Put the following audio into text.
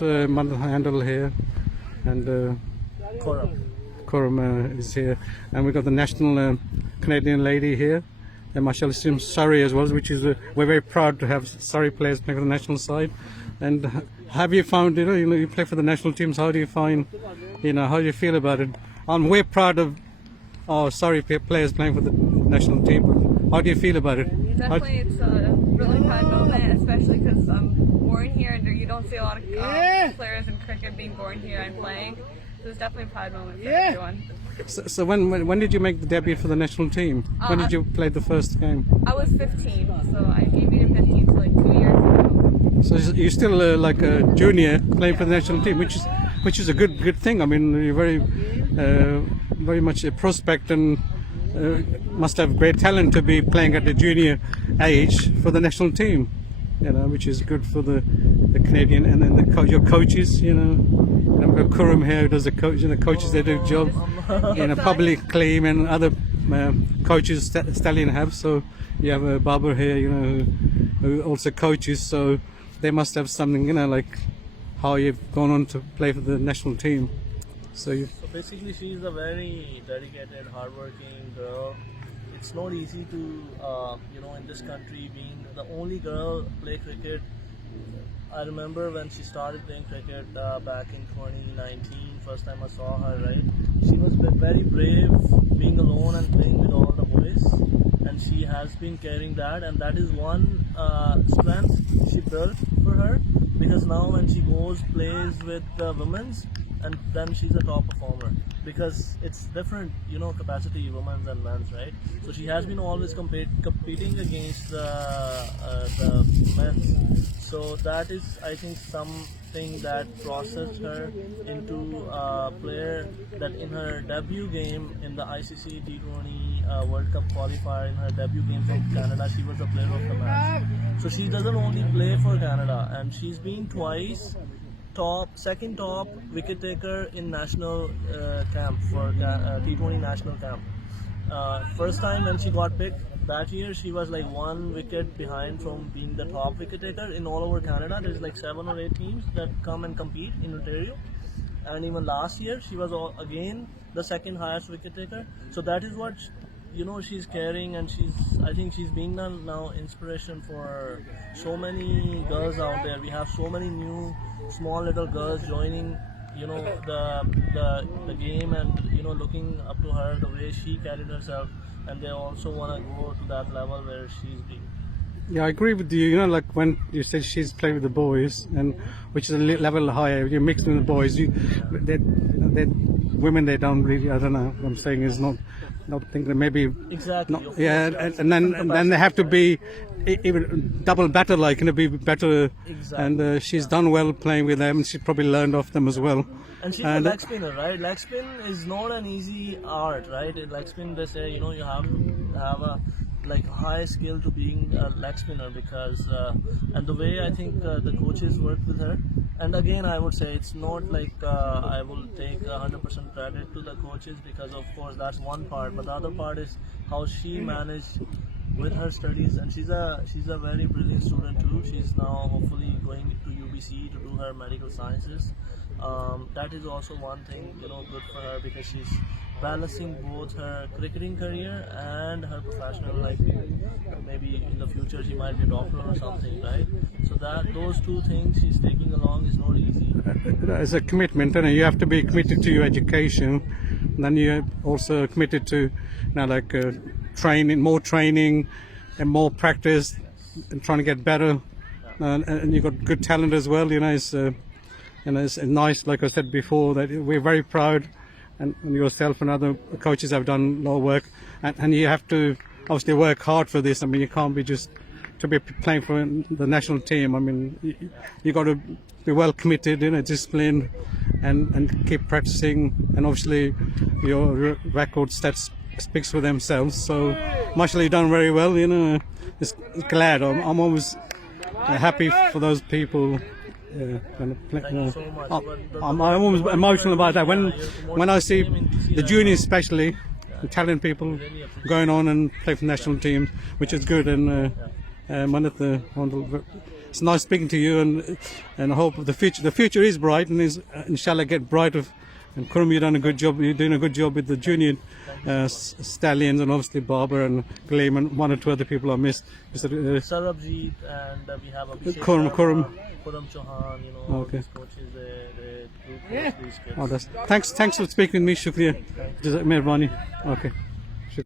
Mannat Hundal here, and Khurram is here, and we've got the national Canadian lady here, and mashallah from Surrey as well, which is we're very proud to have Surrey players playing for the national side. And have you found, you play for the national teams? How do you find, how do you feel about it? We're proud of our Surrey players playing for the national team. How do you feel about it? Definitely, it's a really proud moment, especially because I'm born here and you don't see a lot of players in cricket being born here and playing. So it's definitely a proud moment for everyone. So when did you make the debut for the national team? When did you play the first game? I was 15, so I debuted at 15, so like 2 years ago. So you're still like a junior playing for the national team, which is a good thing. I mean, you're very much a prospect and must have great talent to be playing at the junior age for the national team, which is good for the Canadian. And then your coaches, we've got Khurram here who does the coach, and the coaches, they do a job, public claim and other coaches Stallions have. So you have a Barber here, who also coaches, so they must have something, like how you've gone on to play for the national team. So basically, she's a very dedicated, hardworking girl. It's not easy to, in this country, being the only girl play cricket. I remember when she started playing cricket back in 2019, first time I saw her, right? She was very brave, being alone and playing with all the boys. And she has been carrying that, and that is one strength she built for her. Because now when she goes, plays with the women's, and then she's a top performer, because it's different, capacity, women's and men's, right? So she has been always competing against the men's. So that is, I think, something that processed her into a player that in her debut game in the ICC T20 World Cup qualifier, in her debut game from Canada, she was the player of the match. So she doesn't only play for Canada, and she's been twice second top wicket taker in national camp for T20 national camp. First time when she got picked that year, she was like 1 wicket behind from being the top wicket taker in all over Canada. There's like 7 or 8 teams that come and compete in Ontario, and even last year she was again the second highest wicket taker. So that is what she's carrying, and I think she's being now inspiration for so many girls out there. We have so many new small little girls joining the game, and looking up to her, the way she carried herself, and they also want to go to that level where she's been. Yeah, I agree with you. Like when you said she's playing with the boys, and which is a level higher, you mix with the boys. Women, they don't really. I don't know. What I'm saying is not thinking maybe exactly. And then they have to be even double better, be better. Exactly. And she's done well playing with them. She probably learned off them as well. And she's a leg spinner, right? Leg spin is not an easy art, right? In leg spin, they say you have to have a high skill to being a leg spinner, because and the way I think the coaches work with her. And again, I would say it's not I will take 100% credit to the coaches, because of course that's one part, but the other part is how she managed with her studies. And she's a very brilliant student too. She's now hopefully going to UBC to do her medical sciences. That is also one thing good for her, because she's balancing both her cricketing career and her professional life. Maybe in the future she might be a doctor or something, right? So those two things she's taking along is not easy. It's a commitment, and you have to be committed to your education. And then you're also committed to more training and more practice, and trying to get better. And you've got good talent as well. It's nice, like I said before, that we're very proud, and yourself and other coaches have done a lot of work, and you have to obviously work hard for this. I mean, you can't be just to be playing for the national team. I mean, you got to be well committed, disciplined, and keep practicing. And obviously, your record stats speaks for themselves. So, mashallah, you've done very well. It's glad. I'm always happy for those people. Thank you so much. I'm almost emotional about that. When I see the juniors, especially the talented people going on and play for national teams, which is good. And Mannat, Hundal, it's nice speaking to you, and I hope the future is bright and is inshallah get brighter. And Khurram, you've done a good job. You're doing a good job with the junior stallions, and obviously Barber and Gleam and one or two other people I missed. Sarabjeet, and we have Abhishek Khurram. Khurram Chauhan, all Okay. these coaches, they do coach these kids. Oh, thanks for speaking with me. Shukriya. Mehrbani. Okay.